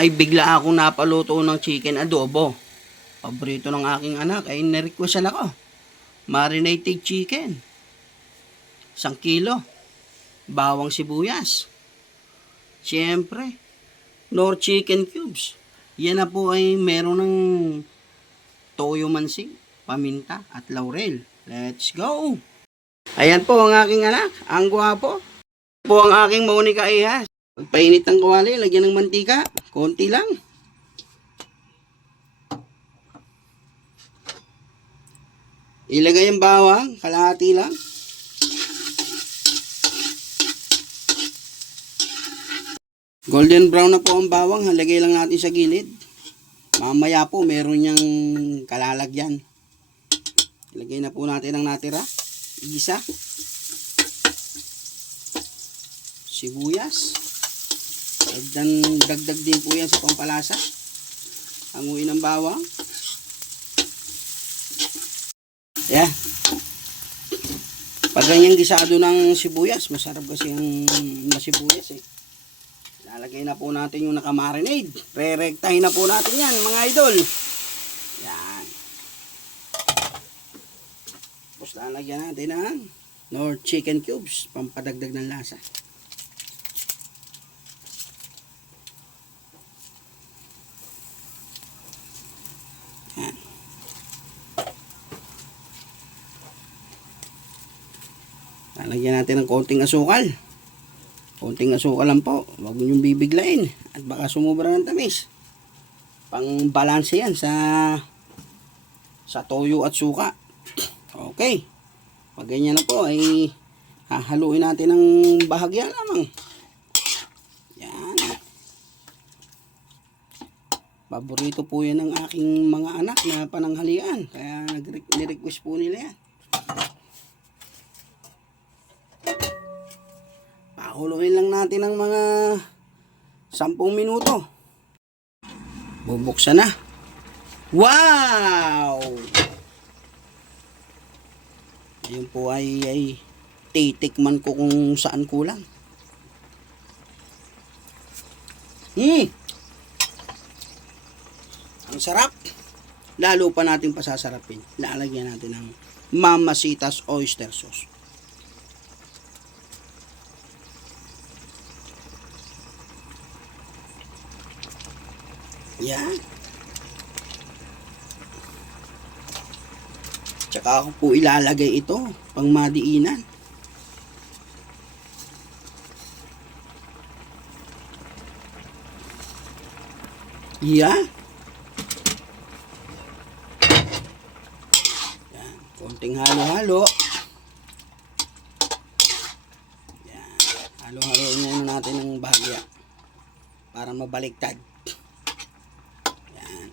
Ay bigla akong napaluto ng chicken adobo. Paborito ng aking anak ay nirequestan ako. Marinated chicken. 1 kilo. Bawang sibuyas. Siyempre, nor chicken cubes. Yan na po ay meron ng toyo mansing, paminta at laurel. Let's go! Ayan po ang aking anak. Ang gwapo. Po ang aking Monica Ihas. Pagpainit ng kawali, lagyan ng mantika. Konti lang. Ilagay ang bawang, kalahati lang. Golden brown na po ang bawang, halagay lang natin sa gilid. Mamaya po meron niyang kalalagyan. Ilagay na po natin ang natira. Isa. Sibuyas. Dagdag din po yan sa pampalasa. Hanguin ng bawang. Yeah. Pag ganyang gisado ng sibuyas, masarap kasi ang masibuyas eh. Lalagay na po natin yung nakamarinade. Re-rektahin na po natin yan mga idol. Yan. Tapos lalagyan natin ng nor chicken cubes. Pampadagdag ng lasa. Yan. Lalagyan natin ng konting asukal. Konting asukal lang po. Huwag niyong bibiglain. At baka sumubra ng tamis. Pang balance yan sa toyo at suka. Okay. Pag ganyan na po ay hahaluin natin ng bahagya lamang. Yan. Paborito po yan ng aking mga anak na pananghalian. Kaya nirequest po nila yan. Pakuluin lang natin ng mga 10 minuto. Bubuksan na. Wow! Ayun po ay titikman ko kung saan kulang. Ang sarap. Lalo pa natin pasasarapin. Lalagyan natin ng Mamacita's oyster sauce. Yan. Tsaka ako po ilalagay ito pang madiinan. Yan. Yan. Konting halo-halo. Yan. Halo-halo natin ng bahagya para mabaliktad. Yan.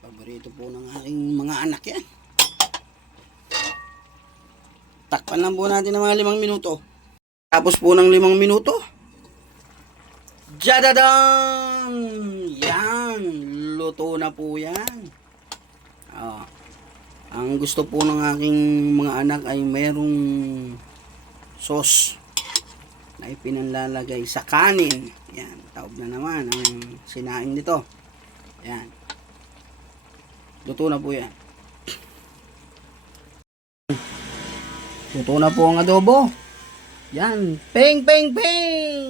Paborito po ng aking mga anak yan. Takpan lang po natin ng mga 5 minuto. Tapos po ng 5 minuto. Jadadang! Yan. Luto na po yan. Ang gusto po ng aking mga anak ay merong sauce na ipinanlalagay sa kanin. Yan. Taob na naman ang sinaing nito. Yan. Luto na po yan. Luto na po ang adobo. Yan. Peng, peng, peng!